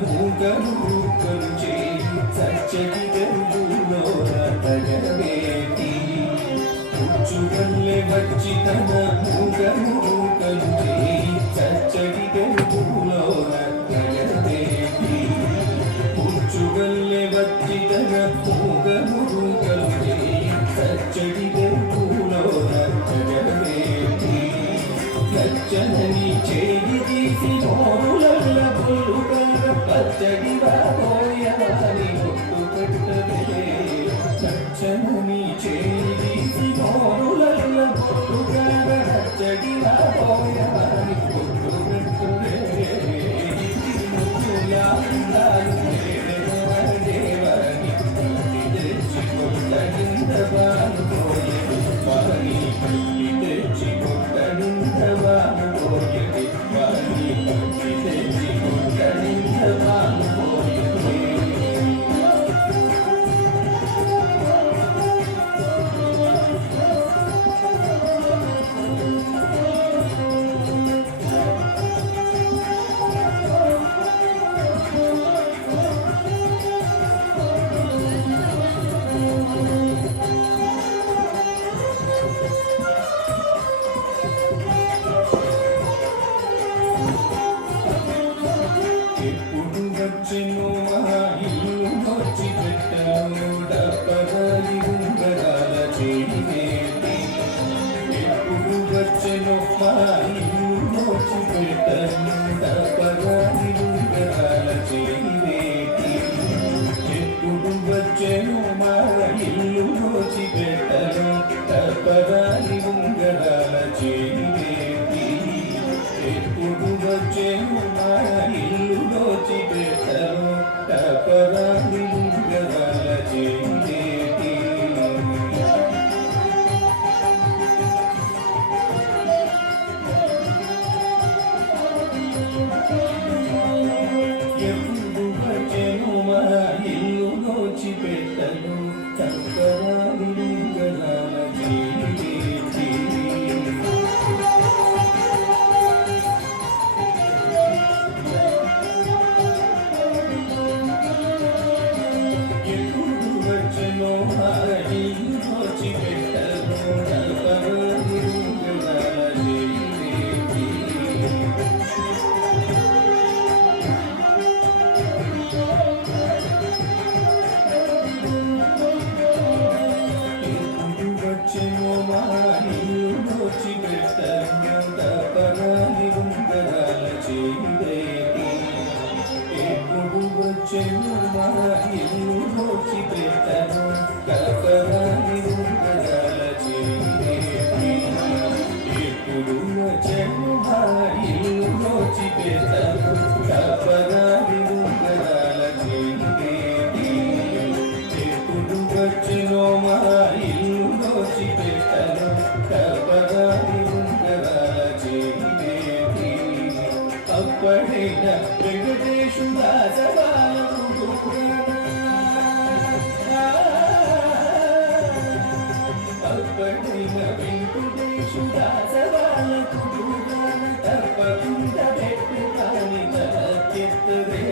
మూగమూకలు చేయి సచ్చటి గర్భులో తగవేటి ఉచ్చుగల్లె వచ్చి తన మూగమూకలు చేయి సచ్చటి గర్భులో తగవేటి ఉచ్చుగల్లె వచ్చి తన మూగమూకలు చేయి సచ్చటి గర్భులో తగవేటి లచ్చనని చేయి తీసి మోరుల బొల్లుగల్ల పచ్చడి బాబోయని ఒట్టు పెట్టవే లచ్చనని చేయి తీసి మోరుల బొల్లుగల్ల పచ్చడి బాబోయని ఒట్టు పెట్టవే దేవని తెచ్చి కొట్టడింద బాను వారి పల్లి తెచ్చి కొట్టడింద బాను వారి పల్లి తెచ్చి కొట్టడింద బాను ఎప్పుడు వచ్చెను మా ఇల్లు వచ్చి పెట్టను డబ్బగాలి ఉంగరాల చేయివేటి ఎప్పుడు వచ్చెను మా ఇల్లు వచ్చి పెట్టను డబ్బగాలి ఉంగరాల చేయివేటి ఎప్పుడు వచ్చెను మా ఇల్లు వచ్చి పెట్టను డబ్బగాలి ఉంగరాల చేయివేటి ఎప్పుడు వచ్చెను మా ఇల్లు దోచి పెట్టను తపరాని ఉంగరాల చేయిందేటి ఎప్పుడు వచ్చెను మా ఇల్లు దోచి పెట్టను తపరాని ఉంగరాల చేయిందేటి వచ్చెను మా ఇల్లు దోచి పెట్టను తపరాని ఉంగరాల చేయివేటి ఎప్పుడు వచ్చెను మా ఇల్లు దోచి పెట్టను తపరాని ఉంగరాల చేయివేటి ఎప్పుడు వచ్చెను మా ఇల్లు దోచి పెట్టను తపరాని ఉంగరాల చేయివేటి అప్పటిన వెంకటేశుదాసవా అప్పటిన వెంకటేశుదాసవాలకు తప్పకుండా పెట్టుతాని తలకెత్తరే